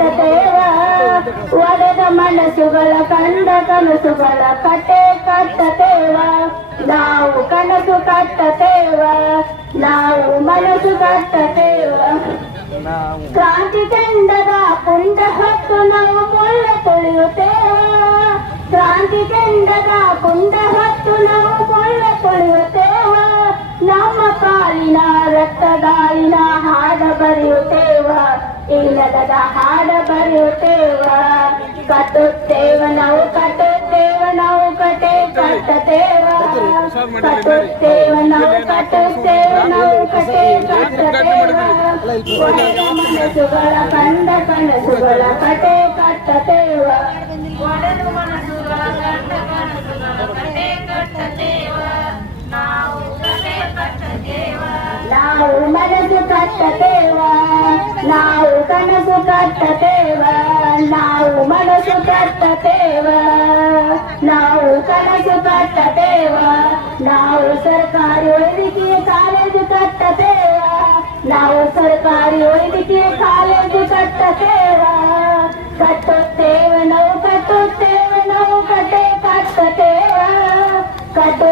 ಕಟ್ಟತೇವ ಒಡೆದ ಮನಸ್ಸುಗಳ ಕಂಡ ಕನಸುಗಳ ಕತೆ ಕಟ್ಟತೇವ ನಾವು ಕನಸು ಕಟ್ಟತೇವ ನಾವು ಮನಸ್ಸು ಕಟ್ಟತೇವ ಕ್ರಾಂತಿ ಕೆಂಡದ ಪುಂಡ ಹೊತ್ತು ನಾವು ಮುಳ್ಳ ತೊಳೆಯುತ್ತೇವ ಕ್ರಾಂತಿ ಕೆಂಡದ ಪುಂಡ ಹೊತ್ತು ನಾವು ಮುಳ್ಳ ತೊಳೆಯುತ್ತೇವ ನಮ್ಮ ಕಾಲಿನ ರಕ್ತದಾಯಿನ ಹಾಡ ಬರೆಯುತ್ತೇವ ಇಲ್ಲದ ಹಾಡ ಬರೆಯುತ್ತೇವ ಕಟ್ಟುತ್ತೇವ ನಾವು ಕಟ್ಟುತ್ತೇವ ನಾವು ಕತೆ ಕಟ್ಟತೇವ ಕಟ್ಟುತ್ತೇವ ನಾವು ಕಟ್ಟುತ್ತೇವ ನಾವು ಕತೆ ಕಟ್ಟತೇವ ಒಡೆದ ಮನಸ್ಸುಗಳ ಕಂಡ ಕನಸುಗಳ ಕತೆ ಕಟ್ಟತೇವ ಒಡೆದ ಮನಸ್ಸುಗಳ ಕಂಡ ಕನಸುಗಳ ಕತೆ ಕಟ್ಟತೇವ ನಾವು ಕತೆ ಕಟ್ಟತೇವ ನಾವು ಮನಸ್ಸು ಕಟ್ಟತೇವ ನಾವು ಕನಸು ಕಟ್ಟತೇವ ನಾವು ಮನಸ್ಸು ಕಟ್ಟತೇವ ನಾವು ಕನಸು ಕಟ್ಟತೇವ ನಾವು ಸರ್ಕಾರಿ ವೈದ್ಯಕೀಯ ಕಾಲೇಜು ಕಟ್ಟತೇವ ನಾವು ಸರ್ಕಾರಿ ವೈದ್ಯಕೀಯ ಕಾಲೇಜು ಕಟ್ಟತೇವ ಕಟ್ಟುತ್ತೇವ ನಾವು ಕಟ್ಟುತ್ತೇವ ನಾವು ಕತೆ ಕಟ್ಟತೇವ ಕಟ್ಟು